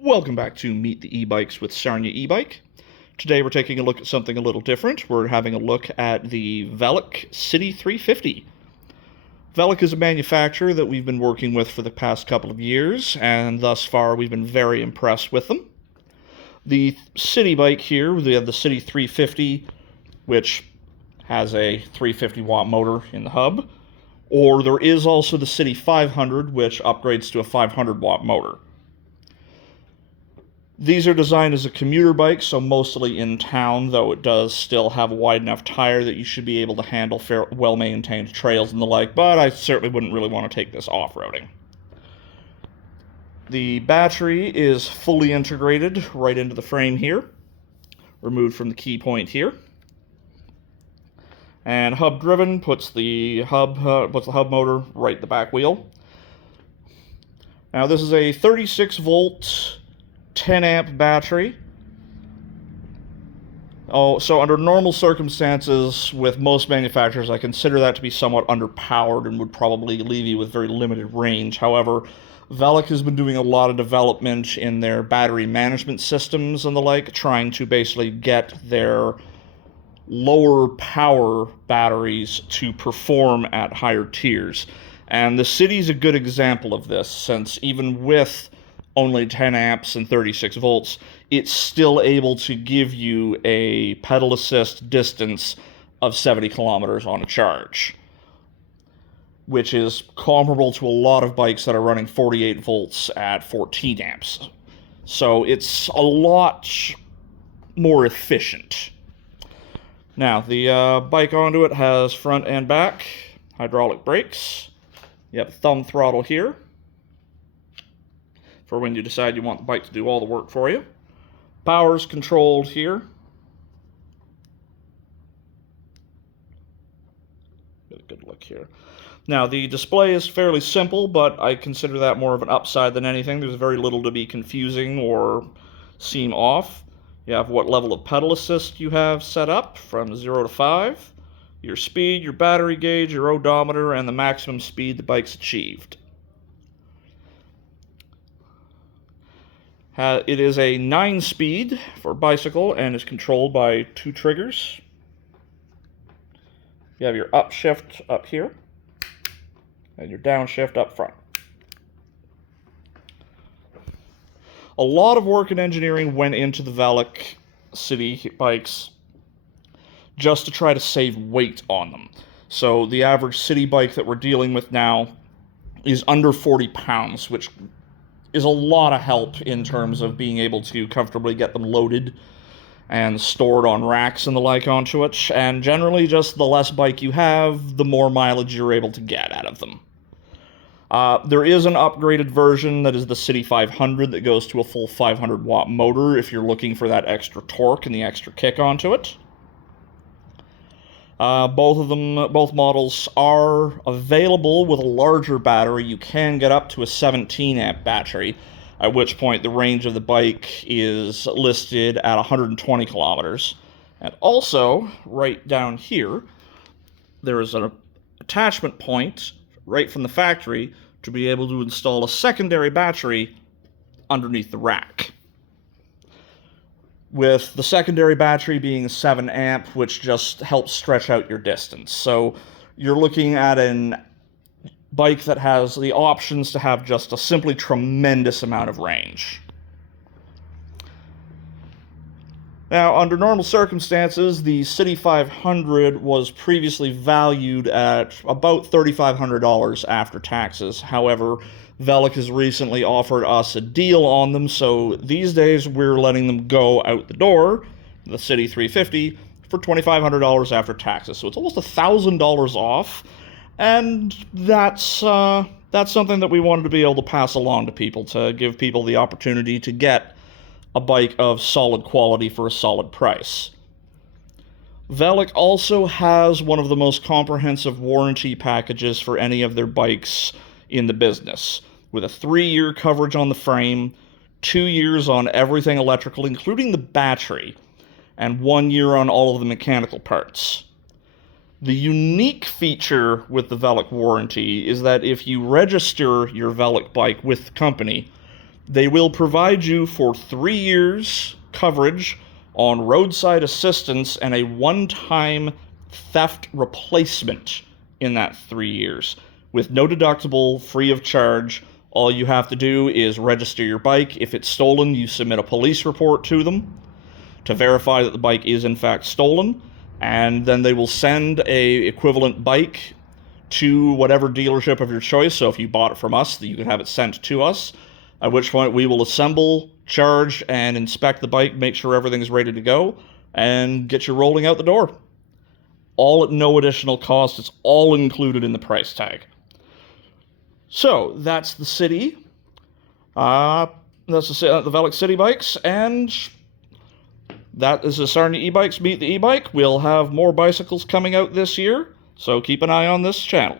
Welcome back to Meet the E-Bikes with Sarnia E-Bike. Today we're taking a look at something a little different. We're having a look at the Velec Citi 350. Velec is a manufacturer that we've been working with for the past couple of years, and thus far we've been very impressed with them. The Citi bike here, we have the Citi 350, which has a 350 watt motor in the hub, or there is also the Citi 500, which upgrades to a 500 watt motor. These are designed as a commuter bike, so mostly in town, though it does still have a wide enough tire that you should be able to handle well-maintained trails and the like, but I certainly wouldn't really want to take this off-roading. The battery is fully integrated right into the frame here, removed from the key point here. And hub-driven puts the hub motor right in the back wheel. Now this is a 36-volt 10 amp battery. So under normal circumstances with most manufacturers, I consider that to be somewhat underpowered and would probably leave you with very limited range. However, Velec has been doing a lot of development in their battery management systems and the like, trying to basically get their lower power batteries to perform at higher tiers. And the Citi's a good example of this, since even with only 10 amps and 36 volts, it's still able to give you a pedal assist distance of 70 kilometers on a charge, which is comparable to a lot of bikes that are running 48 volts at 14 amps. So it's a lot more efficient. Now, the bike onto it has front and back hydraulic brakes. You have a thumb throttle here for when you decide you want the bike to do all the work for you. Power's controlled here. Get a good look here. Now, the display is fairly simple, but I consider that more of an upside than anything. There's very little to be confusing or seem off. You have what level of pedal assist you have set up from 0 to 5, your speed, your battery gauge, your odometer, and the maximum speed the bike's achieved. It is a 9-speed for bicycle and is controlled by 2 triggers. You have your upshift up here and your downshift up front. A lot of work and engineering went into the Velec Citi bikes just to try to save weight on them. So the average Citi bike that we're dealing with now is under 40 pounds, which is a lot of help in terms of being able to comfortably get them loaded and stored on racks and the like onto it. And generally, just the less bike you have, the more mileage you're able to get out of them. There is an upgraded version that is the Citi 500 that goes to a full 500 watt motor if you're looking for that extra torque and the extra kick onto it. Both models are available with a larger battery. You can get up to a 17 amp battery, at which point the range of the bike is listed at 120 kilometers. And also, right down here, there is an attachment point right from the factory to be able to install a secondary battery underneath the rack, with the secondary battery being 7 amp, which just helps stretch out your distance. So you're looking at a bike that has the options to have just a simply tremendous amount of range. Now, under normal circumstances, the Citi 500 was previously valued at about $3,500 after taxes. However, Velec has recently offered us a deal on them, so these days we're letting them go out the door, the Citi 350, for $2,500 after taxes. So it's almost $1,000 off, and that's something that we wanted to be able to pass along to people, to give people the opportunity to get a bike of solid quality for a solid price. Velec also has one of the most comprehensive warranty packages for any of their bikes in the business, with a 3-year coverage on the frame, 2 years on everything electrical, including the battery, and 1 year on all of the mechanical parts. The unique feature with the Velec warranty is that if you register your Velec bike with the company, They will provide you for 3 years coverage on roadside assistance and a one-time theft replacement in that 3 years. With no deductible, free of charge. All you have to do is register your bike. If it's stolen, you submit a police report to them to verify that the bike is in fact stolen, and then they will send a equivalent bike to whatever dealership of your choice. So if you bought it from us, you can have it sent to us, at which point we will assemble, charge, and inspect the bike, make sure everything's ready to go, and get you rolling out the door. All at no additional cost. It's all included in the price tag. So that's the Citi. That's the Velec Citi bikes, and that is the Sarnia e-bikes meet the e-bike. We'll have more bicycles coming out this year, so keep an eye on this channel.